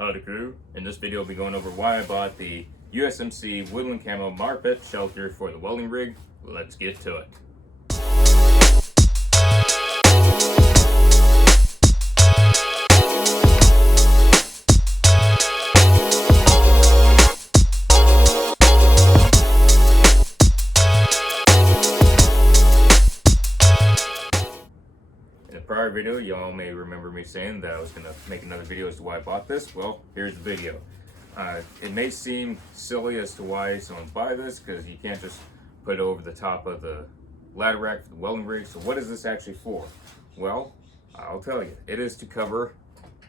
Howdy crew. In this video I'll be going over why I bought the USMC Woodland Camo MARPAT shelter for the welding rig. Let's get to it. Prior video, y'all may remember me saying that I was going to make another video as to why I bought this. Well, here's the video. It may seem silly as to why someone buy this, because you can't just put it over the top of the ladder rack for the welding rig. So what is this actually for? Well, I'll tell you. It is to cover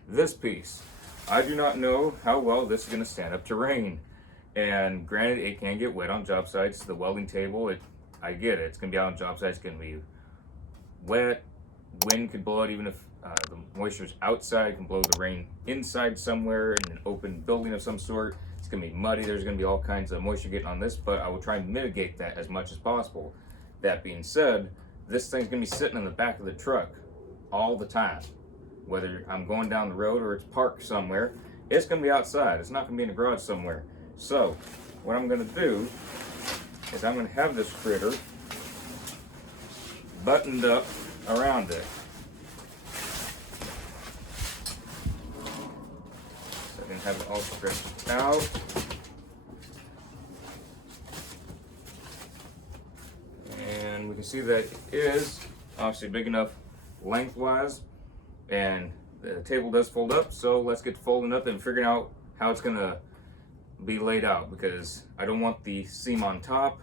this piece. I do not know how well this is going to stand up to rain. And granted, it can get wet on job sites. The welding table, I get it. It's going to be out on job sites. It's going to be wet. Wind could blow it, even if the moisture's outside, it can blow the rain inside somewhere in an open building of some sort. It's gonna be muddy, there's gonna be all kinds of moisture getting on this, but I will try and mitigate that as much as possible. That being said, this thing's gonna be sitting in the back of the truck all the time. Whether I'm going down the road or it's parked somewhere, it's gonna be outside. It's not gonna be in a garage somewhere. So, what I'm gonna do is I'm gonna have this critter buttoned up around it. So I can have it all stretched out. And we can see that it is obviously big enough lengthwise, and the table does fold up. So let's get to folding up and figuring out how it's gonna be laid out, because I don't want the seam on top,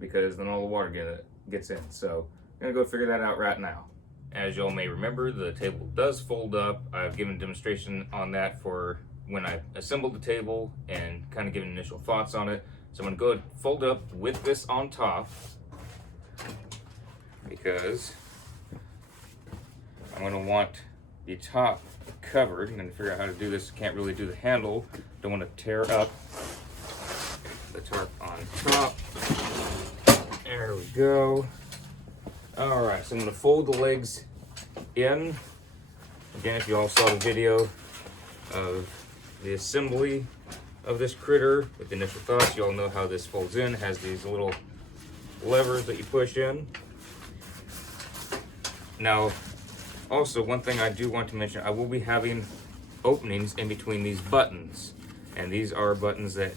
because then all the water gets in. So I'm gonna go figure that out right now. As y'all may remember, the table does fold up. I've given a demonstration on that for when I assembled the table and kind of given initial thoughts on it. So I'm gonna go ahead and fold up with this on top, because I'm gonna want the top covered. I'm gonna figure out how to do this. Can't really do the handle. Don't want to tear up the tarp on top. There we go. Alright, so I'm going to fold the legs in. Again, if you all saw the video of the assembly of this critter with the initial thoughts, you all know how this folds in. It has these little levers that you push in. Now, also one thing I do want to mention, I will be having openings in between these buttons. And these are buttons that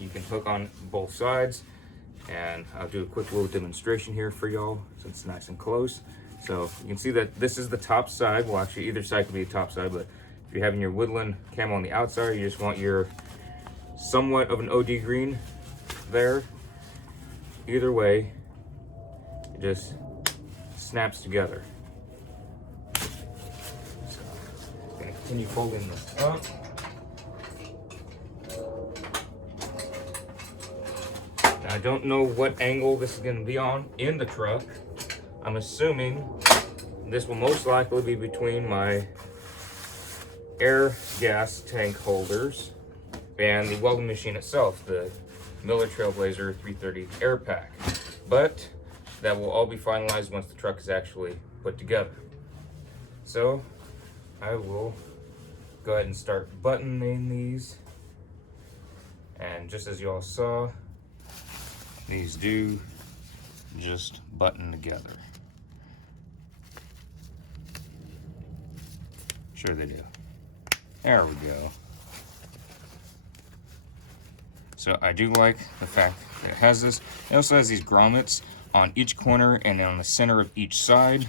you can hook on both sides. And I'll do a quick little demonstration here for y'all since it's nice and close. So you can see that this is the top side. Well, actually either side could be the top side, but if you're having your Woodland Camo on the outside, you just want your somewhat of an OD green there. Either way, it just snaps together. So I'm gonna continue folding this up. I don't know what angle this is going to be on in the truck. I'm assuming this will most likely be between my air gas tank holders and the welding machine itself, the Miller Trailblazer 330 air pack. But that will all be finalized once the truck is actually put together. So I will go ahead and start buttoning these. And just as you all saw, these do just button together. Sure they do. There we go. So I do like the fact that it has this. It also has these grommets on each corner and then on the center of each side.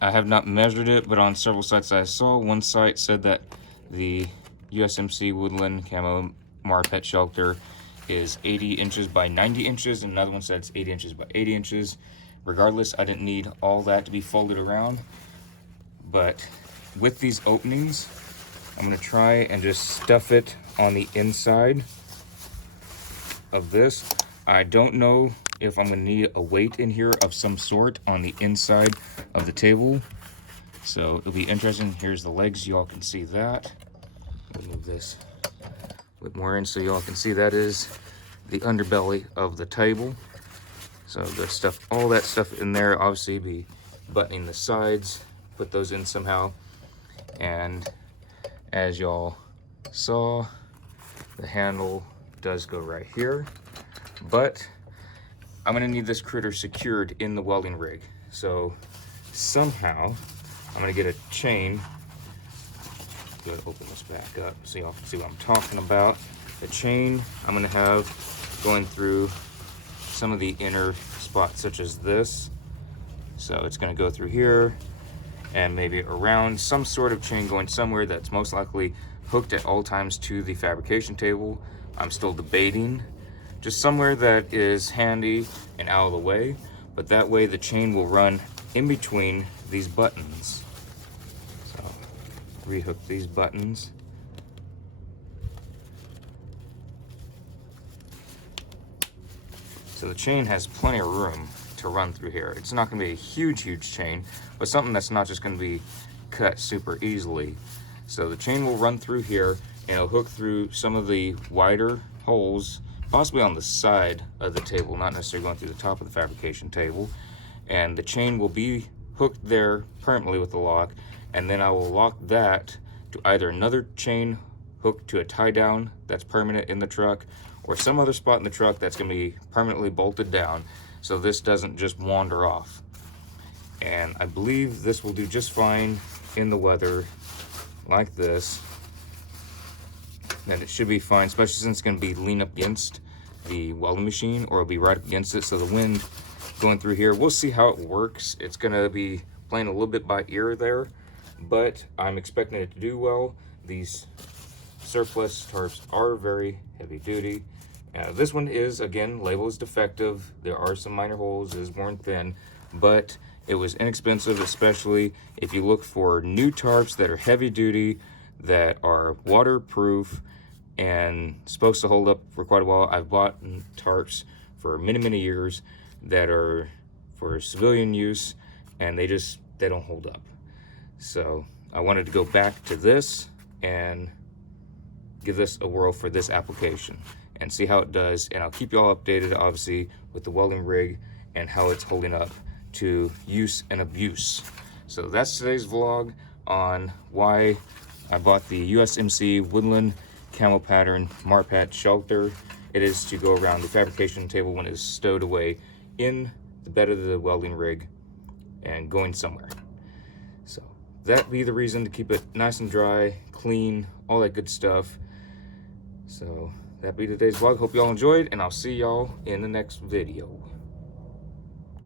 I have not measured it, but on several sites I saw, one site said that the USMC Woodland Camo MARPAT shelter is 80 inches by 90 inches, and another one said it's 80 inches by 80 inches. Regardless, I didn't need all that to be folded around, but with these openings, I'm going to try and just stuff it on the inside of this. I don't know if I'm going to need a weight in here of some sort on the inside of the table, so it'll be interesting. Here's the legs, y'all can see that. Let me move this a bit more in so y'all can see that is the underbelly of the table. So the stuff, all that stuff in there, obviously be buttoning the sides, put those in somehow. And as y'all saw, the handle does go right here, but I'm gonna need this critter secured in the welding rig. So somehow I'm gonna get a chain. Go open this back up so y'all can see what I'm talking about. The chain I'm gonna have going through some of the inner spots, such as this. So it's gonna go through here and maybe around, some sort of chain going somewhere that's most likely hooked at all times to the fabrication table. I'm still debating. Just somewhere that is handy and out of the way, but that way the chain will run in between these buttons. So rehook these buttons. So the chain has plenty of room to run through here. It's not gonna be a huge chain, but something that's not just gonna be cut super easily. So the chain will run through here and it'll hook through some of the wider holes, possibly on the side of the table, not necessarily going through the top of the fabrication table. And the chain will be hooked there permanently with the lock, and then I will lock that to either another chain hooked to a tie down that's permanent in the truck, or some other spot in the truck that's gonna be permanently bolted down, so this doesn't just wander off. And I believe this will do just fine in the weather like this. Then it should be fine, especially since it's gonna be lean up against the welding machine, or it'll be right up against it, so the wind going through here, we'll see how it works. It's gonna be playing a little bit by ear there, but I'm expecting it to do well. These surplus tarps are very heavy duty. This one is, again, labeled as defective. There are some minor holes, it is worn thin, but it was inexpensive, especially if you look for new tarps that are heavy duty, that are waterproof and supposed to hold up for quite a while. I've bought tarps for many years that are for civilian use, and they don't hold up. So I wanted to go back to this and give this a whirl for this application and see how it does, and I'll keep you all updated, obviously, with the welding rig and how it's holding up to use and abuse. So that's today's vlog on why I bought the USMC Woodland Camo pattern MARPAT shelter. It is to go around the fabrication table when it's stowed away in the bed of the welding rig and going somewhere. So that be the reason to keep it nice and dry, clean, all that good stuff. So that be today's vlog. Hope y'all enjoyed, and I'll see y'all in the next video.